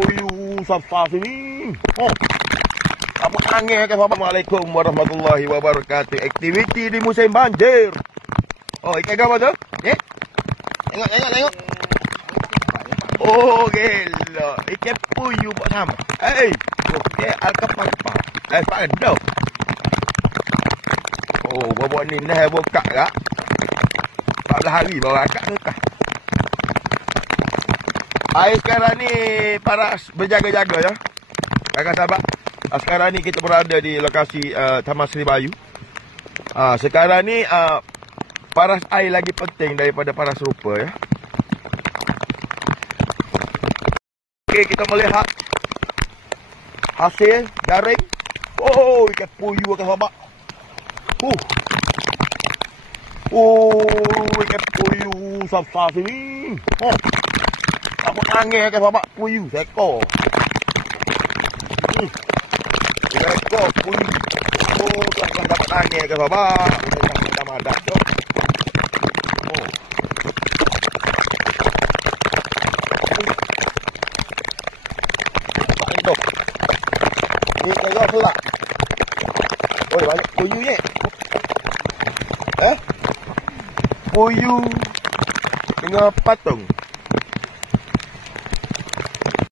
puyuh safar sini. Oh. Apa angin ke? Assalamualaikum warahmatullahi wabarakatuh. Aktiviti di musim banjir. Oh, ikan apa tu? Eh? Tengok. Oh, gila. Ikan puyuh buat sama. Okey, alkapapa. Pak dah. Oh, bawa ni dah buka tak? 14 hari bawa akak tu kah? Air sekarang ni paras berjaga-jaga ya. Kakak sahabat. Sekarang ni kita berada di lokasi Taman Seri Bayu. Sekarang ni paras air lagi penting daripada paras rupa ya. Okey, kita melihat hasil jaring. Oh, ikan puyuh kakak sahabat. Ikan puyuh safar sini. Oh. Apa angin kakak sahabat puyuh seekor. Seekor puyuh. Oh, tuan-tuan dapat angin kakak sahabat. Kita madak tu. Oh. Nampak ni tu. Ni tengok pelak. Oh, banyak puyuh ni. Puyuh dengan patung.